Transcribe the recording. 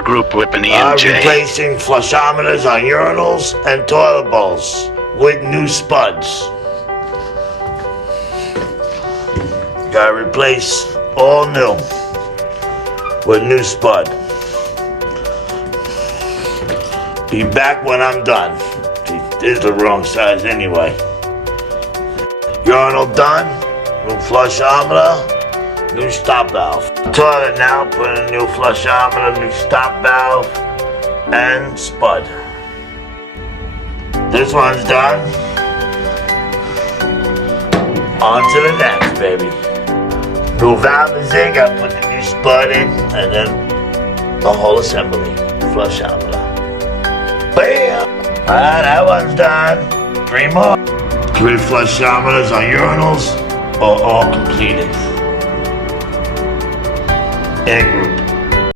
air group whip in the MJ. Replacing flushometers on urinals and toilet bowls with new spuds. Gotta replace all new with new spud. Be back when I'm done. This is the wrong size anyway. Urinal done. New flushometer. New stop valve. Toilet now. Put in a new flushometer, new stop valve, and spud. This one's done. On to the next, baby. New valve is in. Gotta put the new spud in, and then the whole assembly. Flushometer. Bam! Alright, that one's done. 3 more. 3 flushometers on urinals are all completed. Air group.